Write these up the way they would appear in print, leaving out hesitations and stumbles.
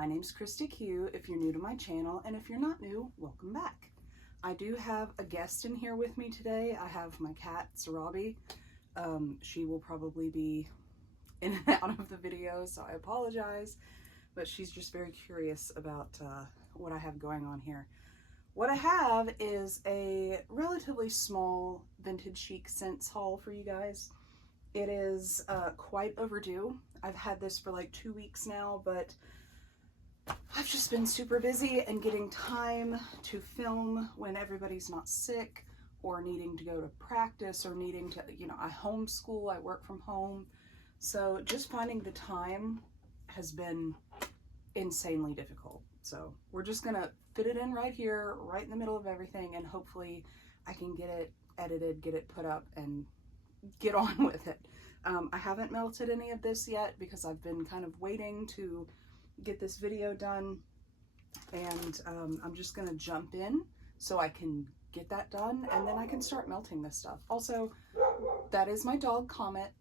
My name's Christy Q if you're new to my channel, and if you're not new, welcome back. I do have a guest in here with me today. I have my cat, Sarabi. She will probably be in and out of the video, so I apologize, but she's just very curious about what I have going on here. What I have is a relatively small vintage chic scents haul for you guys. It is quite overdue. I've had this for like 2 weeks now, but I've just been super busy and getting time to film when everybody's not sick or needing to go to practice or needing to, I homeschool, I work from home. So just finding the time has been insanely difficult. So we're just gonna fit it in right here, right in the middle of everything, and hopefully I can get it edited, get it put up, and get on with it. I haven't melted any of this yet because I've been kind of waiting to get this video done, and I'm just gonna jump in so I can get that done, and then I can start melting this stuff. Also, that is my dog Comet.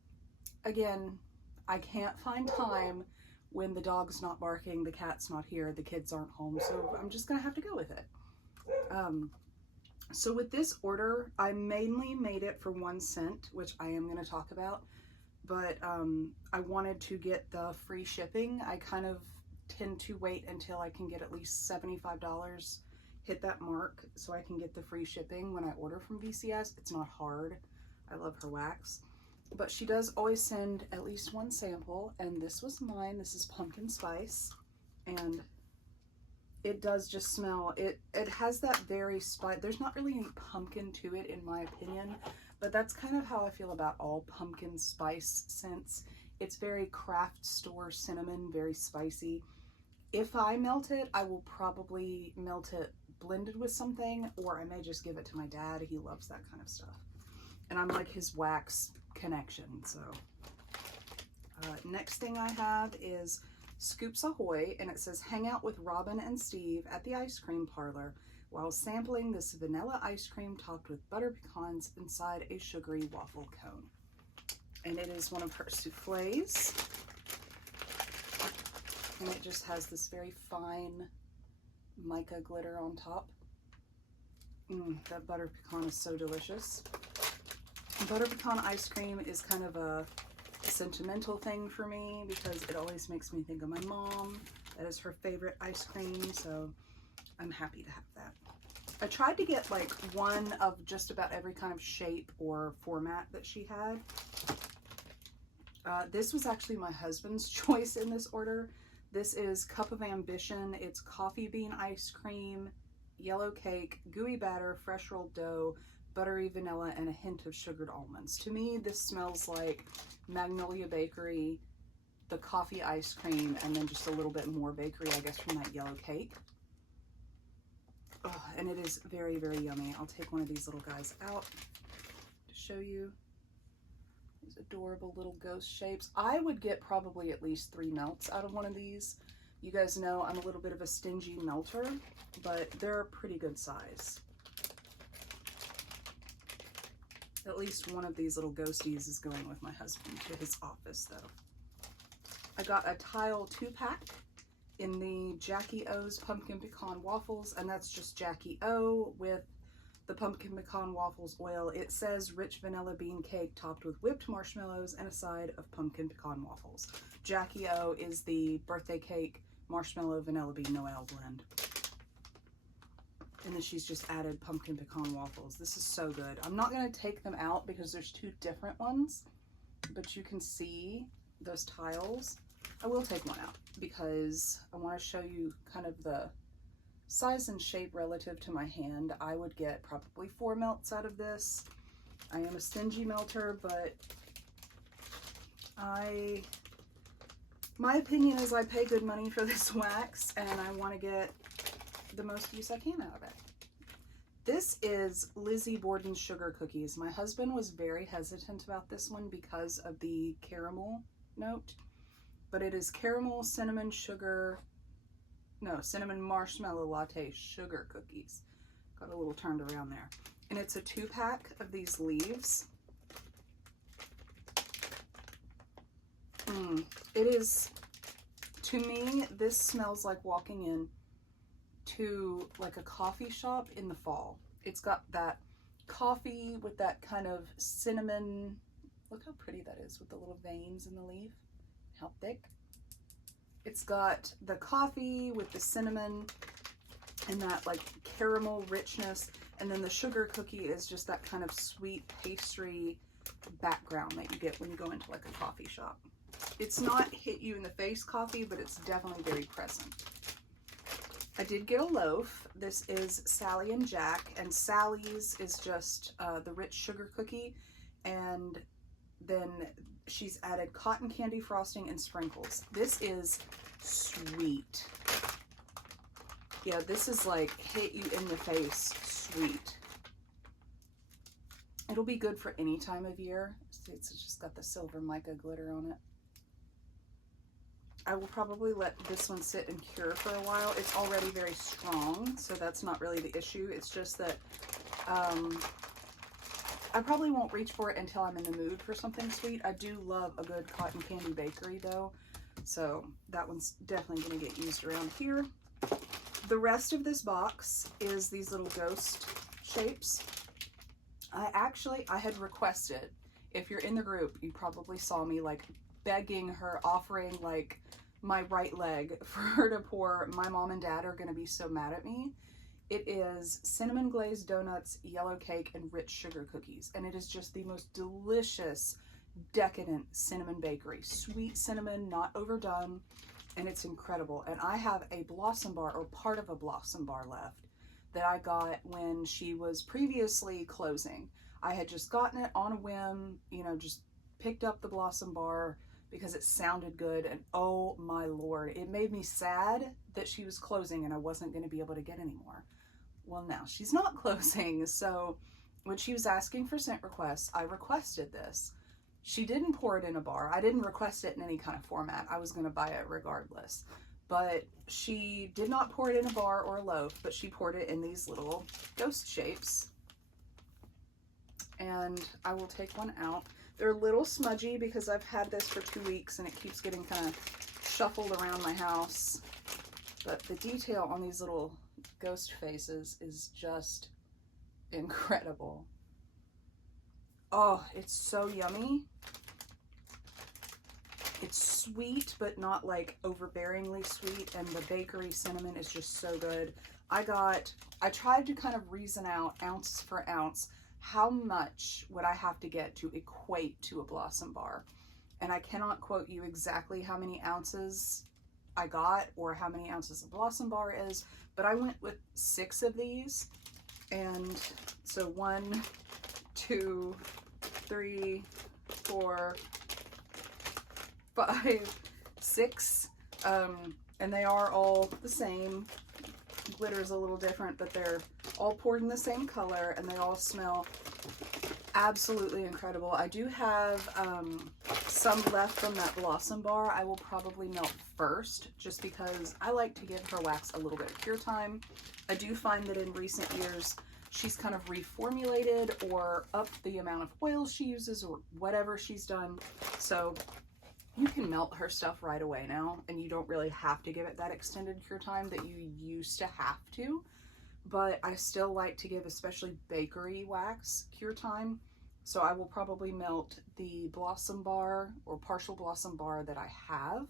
Again, I can't find time when the dog's not barking, the cat's not here, the kids aren't home, so I'm just gonna have to go with it. So with this order, I mainly made it for 1 cent, which I am going to talk about, but I wanted to get the free shipping. I kind of tend to wait until I can get at least $75, hit that mark, so I can get the free shipping when I order from VCS. It's not hard. I love her wax. But she does always send at least 1 sample, and this was mine. This is pumpkin spice, and it does just smell, it has that very spice. There's not really any pumpkin to it in my opinion, but that's kind of how I feel about all pumpkin spice scents. It's very craft store cinnamon, very spicy. If I melt it, I will probably melt it blended with something, or I may just give it to my dad. He loves that kind of stuff. And I'm like his wax connection. So next thing I have is Scoops Ahoy, and it says, hang out with Robin and Steve at the ice cream parlor while sampling this vanilla ice cream topped with butter pecans inside a sugary waffle cone. And it is one of her souffles, and it just has this very fine mica glitter on top. That butter pecan is so delicious. Butter pecan ice cream is kind of a sentimental thing for me because it always makes me think of my mom. That is her favorite ice cream, so I'm happy to have that. I tried to get like one of just about every kind of shape or format that she had. This was actually my husband's choice in this order. This is Cup of Ambition. It's coffee bean ice cream, yellow cake, gooey batter, fresh rolled dough, buttery vanilla, and a hint of sugared almonds. To me, this smells like Magnolia Bakery, the coffee ice cream, and then just a little bit more bakery, I guess, from that yellow cake. Oh, and it is very, very yummy. I'll take one of these little guys out to show you. These adorable little ghost shapes. I would get probably at least 3 melts out of one of these. You guys know I'm a little bit of a stingy melter, but they're a pretty good size. At least one of these little ghosties is going with my husband to his office, though. I got a tile 2-pack in the Jackie O's pumpkin pecan waffles, and that's just Jackie O with the pumpkin pecan waffles oil. It says rich vanilla bean cake topped with whipped marshmallows and a side of pumpkin pecan waffles. Jackie O is the birthday cake marshmallow vanilla bean Noel blend. And then she's just added pumpkin pecan waffles. This is so good. I'm not going to take them out because there's 2 different ones, but you can see those tiles. I will take one out because I want to show you kind of the size and shape relative to my hand. I would get probably 4 melts out of this. I am a stingy melter, but my opinion is I pay good money for this wax, and I want to get the most use I can out of it. This is Lizzie Borden's Sugar Cookies. My husband was very hesitant about this one because of the caramel note, but it is caramel, cinnamon, cinnamon marshmallow latte sugar cookies. Got a little turned around there. And it's a 2-pack of these leaves. It is To me, this smells like walking in to like a coffee shop in the fall. It's got that coffee with that kind of cinnamon. Look how pretty that is with the little veins in the leaf. How thick. It's got the coffee with the cinnamon and that like caramel richness. And then the sugar cookie is just that kind of sweet pastry background that you get when you go into like a coffee shop. It's not hit you in the face coffee, but it's definitely very present. I did get a loaf. This is Sally and Jack, and Sally's is just the rich sugar cookie, and then she's added cotton candy frosting and sprinkles. This is sweet. Yeah, this is like hit you in the face sweet. It'll be good for any time of year. See, it's just got the silver mica glitter on it. I will probably let this one sit and cure for a while. It's already very strong, so that's not really the issue. It's just that I probably won't reach for it until I'm in the mood for something sweet. I do love a good cotton candy bakery though, so that one's definitely going to get used around here. The rest of this box is these little ghost shapes. I had requested, if you're in the group, you probably saw me like begging her, offering like my right leg for her to pour. My mom and dad are going to be so mad at me. It is cinnamon glazed donuts, yellow cake, and rich sugar cookies. And it is just the most delicious, decadent cinnamon bakery. Sweet cinnamon, not overdone, and it's incredible. And I have a Blossom bar, or part of a Blossom bar left, that I got when she was previously closing. I had just gotten it on a whim, you know, just picked up the Blossom bar because it sounded good, and oh my lord, it made me sad that she was closing and I wasn't going to be able to get any more. Well, now she's not closing, so when she was asking for scent requests, I requested this. She didn't pour it in a bar. I didn't request it in any kind of format. I was going to buy it regardless. But she did not pour it in a bar or a loaf, but she poured it in these little ghost shapes. And I will take one out. They're a little smudgy because I've had this for 2 weeks and it keeps getting kind of shuffled around my house. But the detail on these little ghost faces is just incredible. Oh, it's so yummy. It's sweet, but not like overbearingly sweet, and the bakery cinnamon is just so good. I tried to kind of reason out ounce for ounce how much would I have to get to equate to a Blossom bar. And I cannot quote you exactly how many ounces I got or how many ounces a Blossom bar is, but I went with 6 of these. And so 1, 2, 3, 4, 5, 6, and they are all the same. Glitter's a little different, but they're all poured in the same color and they all smell absolutely incredible. I do have some left from that Blossom bar. I will probably melt first just because I like to give her wax a little bit of cure time. I do find that in recent years she's kind of reformulated or upped the amount of oil she uses or whatever she's done. So you can melt her stuff right away now, and you don't really have to give it that extended cure time that you used to have to. But I still like to give especially bakery wax cure time. So I will probably melt the Blossom bar or partial Blossom bar that I have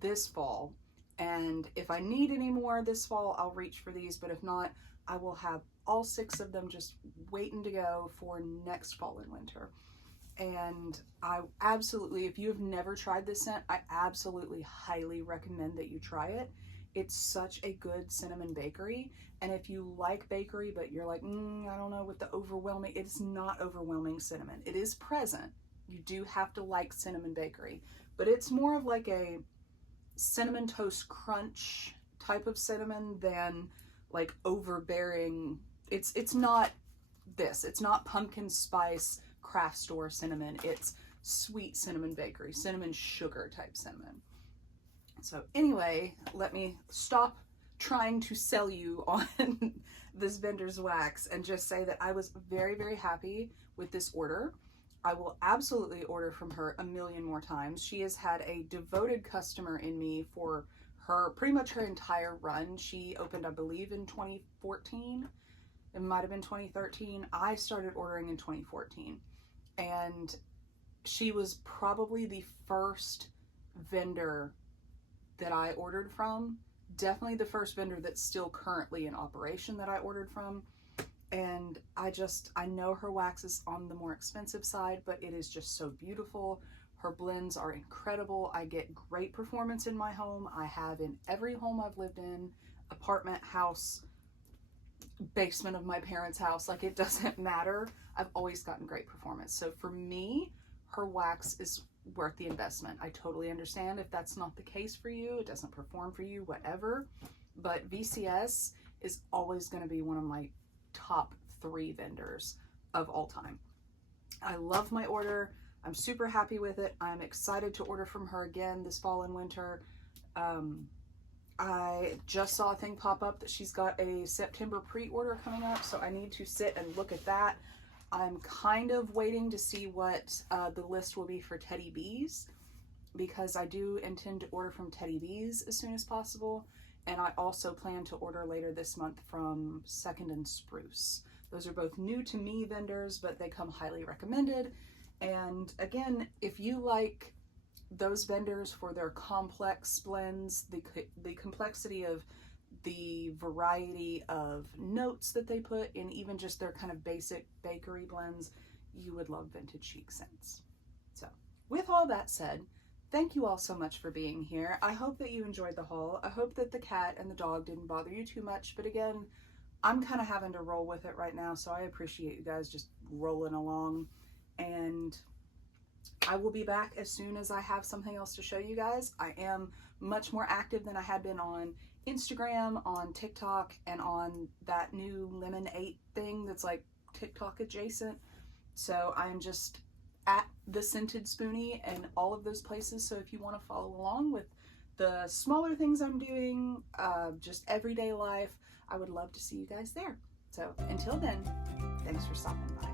this fall. And if I need any more this fall, I'll reach for these. But if not, I will have all 6 of them just waiting to go for next fall and winter. And I absolutely, if you have never tried this scent, I absolutely highly recommend that you try it. It's such a good cinnamon bakery. And if you like bakery, but you're like, I don't know, with the overwhelming, it's not overwhelming cinnamon. It is present. You do have to like cinnamon bakery, but it's more of like a cinnamon toast crunch type of cinnamon than like overbearing. It's not this. It's not pumpkin spice craft store cinnamon. It's sweet cinnamon bakery, cinnamon sugar type cinnamon. So anyway, let me stop trying to sell you on this vendor's wax and just say that I was very, very happy with this order. I will absolutely order from her a million more times. She has had a devoted customer in me for pretty much her entire run. She opened, I believe, in 2014. It might have been 2013. I started ordering in 2014. And she was probably the first vendor that I ordered from. Definitely the first vendor that's still currently in operation that I ordered from. And I know her wax is on the more expensive side, but it is just so beautiful. Her blends are incredible. I get great performance in my home. I have in every home I've lived in, apartment, house, basement of my parents' house. Like, it doesn't matter. I've always gotten great performance. So for me, her wax is worth the investment. I totally understand if that's not the case for you, it doesn't perform for you, whatever. But VCS is always going to be one of my top 3 vendors of all time. I love my order. I'm super happy with it. I'm excited to order from her again this fall and winter. I just saw a thing pop up that she's got a September pre-order coming up, so I need to sit and look at that. I'm kind of waiting to see what the list will be for Teddy Bees, because I do intend to order from Teddy Bees as soon as possible. And I also plan to order later this month from Second and Spruce. Those are both new to me vendors, but they come highly recommended. And again, if you like those vendors for their complex blends, the complexity of the variety of notes that they put in, even just their kind of basic bakery blends, you would love Vintage Chic scents. So with all that said, thank you all so much for being here. I hope that you enjoyed the haul. I hope that the cat and the dog didn't bother you too much, but again, I'm kind of having to roll with it right now, so I appreciate you guys just rolling along. And I will be back as soon as I have something else to show you guys. I am much more active than I had been on Instagram, on TikTok, and on that new Lemon 8 thing that's like TikTok adjacent. So I'm just at the Scented Spoonie and all of those places. So if you want to follow along with the smaller things I'm doing, just everyday life, I would love to see you guys there. So until then, thanks for stopping by.